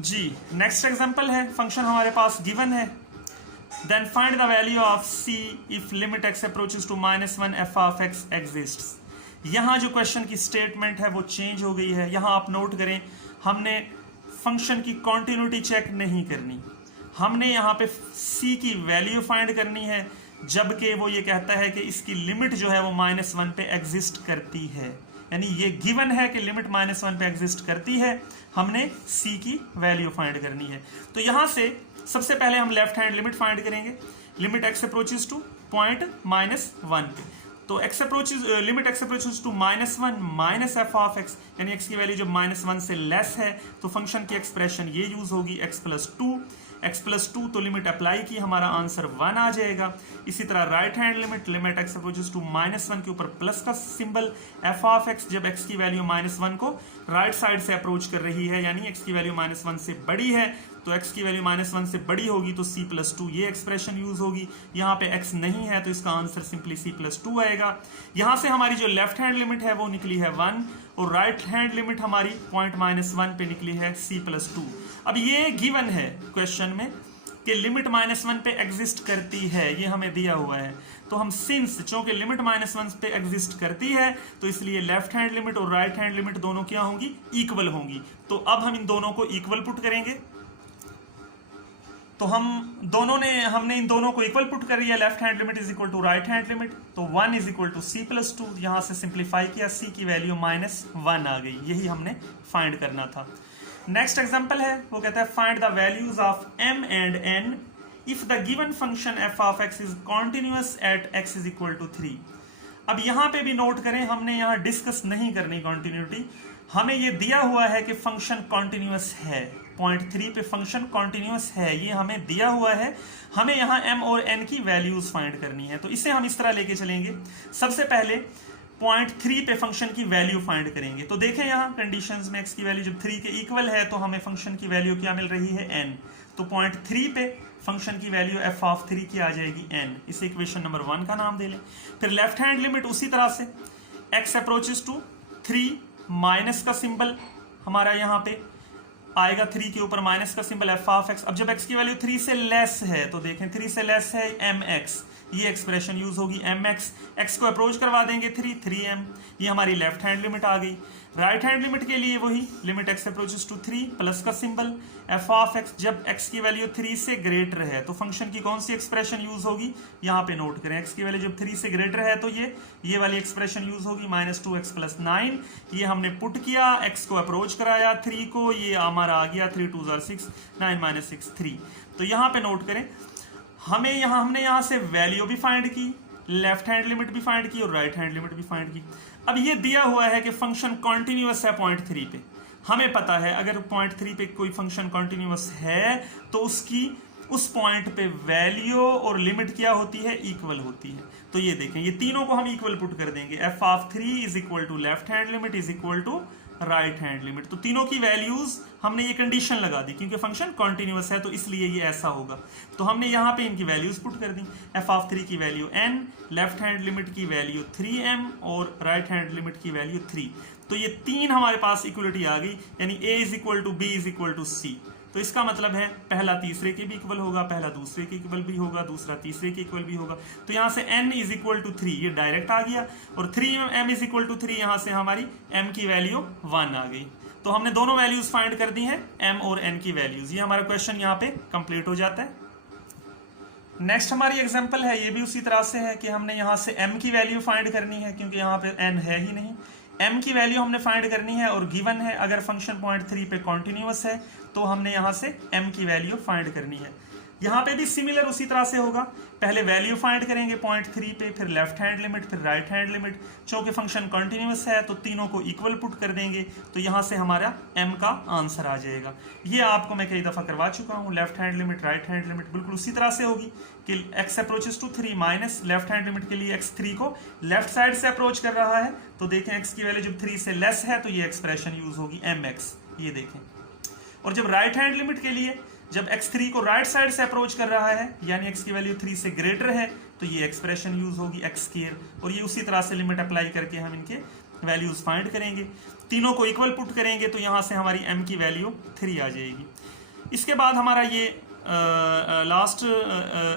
जी next example है, function हमारे पास गिवन है, then find the value of c if limit x approaches to -1 f of x exists. यहाँ जो question की स्टेटमेंट है वो चेंज हो गई है। यहाँ आप नोट करें, हमने फंक्शन की कॉन्टिन्यूटी चेक नहीं करनी, हमने यहाँ पे c की वैल्यू फाइंड करनी है, जबकि वो ये कहता है कि इसकी लिमिट जो है वो -1 पे एग्जिस्ट करती है। यानी ये गिवन है कि लिमिट -1 पे एग्जिस्ट करती है, हमने c की वैल्यू फाइंड करनी है। तो यहाँ से सबसे पहले हम लेफ्ट हैंड लिमिट फाइंड करेंगे, limit x approaches to point -1 पे। तो limit x approaches to -1 minus f of x, यानी x की वैल्यू जब -1 से लेस है तो फंक्शन की एक्सप्रेशन ये यूज होगी x+2 तो लिमिट अप्लाई की, हमारा आंसर 1 आ जाएगा। इसी तरह right hand limit x approaches to -1 के ऊपर प्लस का सिंबल, f ऑफ x जब x की वैल्यू -1 को राइट साइड से अप्रोच कर रही है, यानी x की वैल्यू -1 से बड़ी है, तो x की वैल्यू -1 से बड़ी होगी तो c+2 ये एक्सप्रेशन यूज होगी। यहाँ पे x नहीं है तो इसका आंसर सिंपली c+2 आएगा। यहाँ से हमारी जो लेफ्ट हैंड लिमिट है वो निकली है 1 और राइट हैंड लिमिट हमारी पॉइंट -1 पे निकली है c+2। अब ये गिवन है क्वेश्चन में कि लिमिट -1 पे एग्जिस्ट करती है, ये हमें दिया हुआ है। तो हम सिंस चूंकि लिमिट -1 पे एग्जिस्ट करती है तो इसलिए लेफ्ट हैंड लिमिट और राइट हैंड लिमिट दोनों क्या होंगी, इक्वल होंगी। तो अब हम इन दोनों को इक्वल पुट करेंगे। तो हमने इन दोनों को इक्वल पुट कर लिया, left hand limit is equal to right hand limit, तो 1 इज इक्वल टू c+2। यहां से सिंप्लीफाई किया, c की वैल्यू -1 आ गई, यही हमने फाइंड करना था। नेक्स्ट एग्जांपल है, वो कहता है find the values of m and n if the given function f of x is continuous at x is equal to 3। अब यहां पे भी नोट करें, हमने यहां डिस्कस नहीं करनी कॉन्टिन्यूटी, हमें ये दिया हुआ है कि फंक्शन कॉन्टिन्यूअस है, पॉइंट 3 पे फंक्शन कॉन्टिन्यूअस है, ये हमें दिया हुआ है। हमें यहाँ m और n की वैल्यूज फाइंड करनी है, तो इसे हम इस तरह लेके चलेंगे। सबसे पहले पॉइंट 3 पे फंक्शन की वैल्यू फाइंड करेंगे। तो देखें यहाँ कंडीशंस में x की वैल्यू जब 3 के इक्वल है तो हमें फंक्शन की वैल्यू क्या मिल रही है, n। तो पॉइंट 3 पे फंक्शन की वैल्यू f ऑफ 3 की आ जाएगी n, इसे इक्वेशन नंबर 1 का नाम दे लें। फिर लेफ्ट हैंड लिमिट उसी तरह से x अप्रोचेस टू 3 माइनस का सिंबल हमारा यहाँ पे आएगा, 3 के ऊपर माइनस का सिंबल f ऑफ x। अब जब x की वैल्यू 3 से लेस है तो देखें 3 से लेस है mx, ये एक्सप्रेशन यूज होगी mx, x को अप्रोच करवा देंगे 3m, ये हमारी लेफ्ट हैंड लिमिट आ गई। राइट हैंड लिमिट के लिए वही limit x approaches to 3 plus का सिंबल f ऑफ x, जब x की वैल्यू 3 से ग्रेटर है तो फंक्शन की कौन सी एक्सप्रेशन यूज होगी, यहाँ पे नोट करें, x की वैल्यू जब 3 से ग्रेटर है तो ये वाली एक्सप्रेशन यूज होगी, -2x + 9। ये हमने पुट किया, x को अप्रोच कराया 3 को, ये हमारा आ गया 3 2 6 9 6 3। तो यहाँ पे नोट करें, हमने यहाँ से वैल्यू भी फाइंड की, लेफ्ट हैंड लिमिट भी फाइंड की और राइट हैंड लिमिट भी फाइंड की। अब ये दिया हुआ है कि फंक्शन कॉन्टिन्यूअस है पॉइंट 3 पे। हमें पता है अगर पॉइंट 3 पे कोई फंक्शन कॉन्टिन्यूअस है तो उसकी उस पॉइंट पे वैल्यू और लिमिट क्या होती है, इक्वल होती है। तो ये देखें, ये तीनों को हम इक्वल पुट कर देंगे, f of 3 is equal to left hand limit is equal to right hand limit. तो तीनों की वैल्यूज हमने ये कंडीशन लगा दी, क्योंकि फंक्शन कॉन्टिन्यूअस है तो इसलिए ये ऐसा होगा। तो हमने यहाँ पे इनकी वैल्यूज पुट कर दी, f ऑफ 3 की value n, left hand limit की वैल्यू 3m और राइट हैंड लिमिट की वैल्यू 3। तो ये तीन हमारे पास इक्वलिटी आ गई, यानी a is equal to b is equal to c। तो इसका मतलब है पहला तीसरे के भी इक्वल होगा, पहला दूसरे के इक्वल भी होगा, दूसरा तीसरे के इक्वल भी होगा। तो यहाँ से n इज इक्वल टू 3 ये डायरेक्ट आ गया, और 3m इज इक्वल टू 3 यहाँ से हमारी m की वैल्यू 1 आ गई। तो हमने दोनों वैल्यूज फाइंड कर दी हैं, m और n की वैल्यूज। ये हमारा क्वेश्चन यहाँ पे कंप्लीट हो जाता है। नेक्स्ट हमारी एग्जांपल है, ये भी उसी तरह से है कि हमने यहाँ से m की वैल्यू फाइंड करनी है, क्योंकि यहाँ पे n है ही नहीं। m की वैल्यू हमने फाइंड करनी है और गिवन है अगर फंक्शन पॉइंट 3 पे कॉन्टिन्यूअस है तो हमने यहाँ से m की वैल्यू फाइंड करनी है। यहाँ पे भी सिमिलर उसी तरह से होगा, पहले वैल्यू फाइंड करेंगे पॉइंट 3 पे, फिर लेफ्ट हैंड लिमिट, फिर राइट हैंड लिमिट। चूंकि फंक्शन कॉन्टिन्यूअस है तो तीनों को इक्वल पुट कर देंगे, तो यहाँ से हमारा m का आंसर आ जाएगा। ये आपको मैं कई दफा करवा चुका हूँ, left hand limit right hand limit बिल्कुल उसी तरह से होगी कि x approaches to 3 minus left hand limit के लिए x 3 को लेफ्ट साइड से अप्रोच कर रहा है, तो देखें x की वैल्यू जब 3 से लेस है तो ये एक्सप्रेशन यूज होगी mx, ये देखें। और जब राइट हैंड लिमिट के लिए जब x3 को राइट साइड से अप्रोच कर रहा है, यानी x की वैल्यू 3 से ग्रेटर है, तो ये एक्सप्रेशन यूज होगी x2। और ये उसी तरह से लिमिट अप्लाई करके हम इनके वैल्यूज फाइंड करेंगे, तीनों को इक्वल पुट करेंगे तो यहाँ से हमारी m की वैल्यू 3 आ जाएगी। इसके बाद हमारा ये लास्ट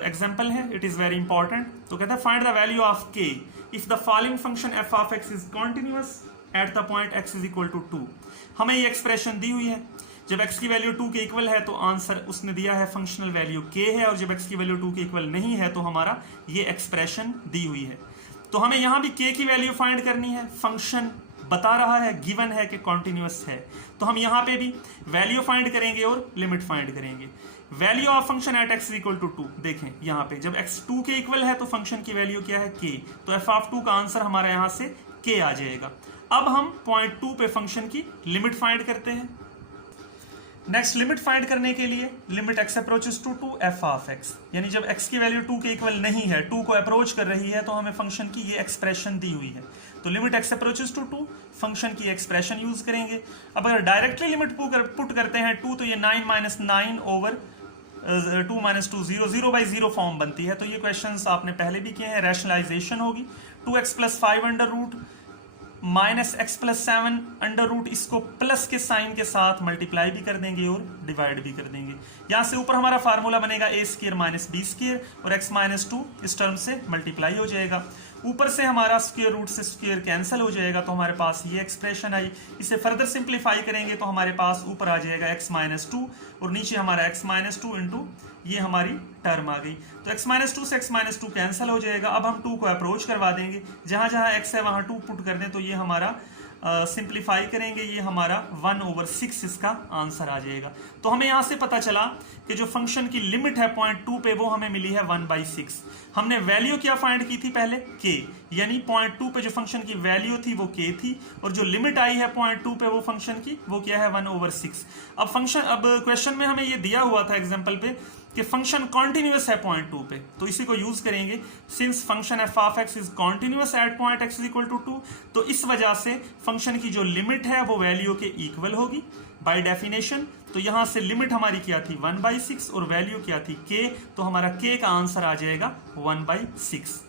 एग्जाम्पल है, इट इज़ वेरी इंपॉर्टेंट। तो कहता है find the value of k if the following function f of x is continuous at the point x is equal to 2। हमें ये एक्सप्रेशन दी हुई है, जब x की वैल्यू 2 के इक्वल है तो आंसर उसने दिया है फंक्शनल वैल्यू k है, और जब x की वैल्यू 2 के इक्वल नहीं है तो हमारा ये एक्सप्रेशन दी हुई है। तो हमें यहाँ भी k की वैल्यू फाइंड करनी है, फंक्शन बता रहा है, गिवन है कि कॉन्टिन्यूअस है, तो हम यहाँ पे भी वैल्यू फाइंड करेंगे और लिमिट फाइंड करेंगे। Value of function at x equal to 2, देखें यहाँ पे जब x 2 के इक्वल है तो फंक्शन की वैल्यू क्या है k, तो f ऑफ 2 का आंसर हमारा यहाँ से k आ जाएगा। अब हम पॉइंट 2 पे फंक्शन की लिमिट फाइंड करते हैं। नेक्स्ट लिमिट फाइंड करने के लिए limit x approaches to 2 f of x, यानी जब x की वैल्यू 2 के इक्वल नहीं है, 2 को अप्रोच कर रही है, तो हमें फंक्शन की ये एक्सप्रेशन दी हुई है। तो limit x approaches to 2 function की एक्सप्रेशन यूज करेंगे। अब अगर डायरेक्टली लिमिट पुट करते हैं 2, तो ये 9 माइनस 9 ओवर 2 माइनस 2 0 0/0 फॉर्म बनती है। तो ये क्वेश्चंस आपने पहले भी किए हैं, रैशनलाइजेशन होगी 2x plus 5 under root minus x plus 7 under root, इसको प्लस के साइन के साथ मल्टीप्लाई भी कर देंगे और डिवाइड भी कर देंगे। यहाँ से ऊपर हमारा फार्मूला बनेगा a square minus b square, और x माइनस 2 इस टर्म से मल्टीप्लाई हो जाएगा। ऊपर से हमारा स्क्वायर रूट से स्क्वायर कैंसिल हो जाएगा, तो हमारे पास ये एक्सप्रेशन आई। इसे फर्दर सिंप्लीफाई करेंगे तो हमारे पास ऊपर आ जाएगा x माइनस 2 और नीचे हमारा x माइनस 2 इंटू ये हमारी टर्म आ गई। तो x माइनस 2 से x माइनस 2 कैंसिल हो जाएगा। अब हम 2 को अप्रोच करवा देंगे, जहां जहां x है वहां 2 पुट कर दें, तो ये हमारा सिंप्लीफाई करेंगे, ये हमारा 1/6 इसका आंसर आ जाएगा। तो हमें यहां से पता चला कि जो फंक्शन की लिमिट है पॉइंट 2 पे वो हमें मिली है 1/6। हमने वैल्यू क्या फाइंड की थी पहले, k, यानी पॉइंट 2 पे जो फंक्शन की वैल्यू थी वो k थी, और जो लिमिट आई है पॉइंट 2 पे वो फंक्शन की वो क्या है 1/6। अब क्वेश्चन में हमें ये दिया हुआ था एग्जाम्पल पे कि फंक्शन कॉन्टिन्यूअस है पॉइंट 2 पे, तो इसी को यूज करेंगे। Since function f of x is continuous at point x is equal to 2, तो इस वजह से फंक्शन की जो लिमिट है वो वैल्यू के इक्वल होगी बाय डेफिनेशन। तो यहां से लिमिट हमारी क्या थी 1/6 और वैल्यू क्या थी k, तो हमारा k का आंसर आ जाएगा 1/6।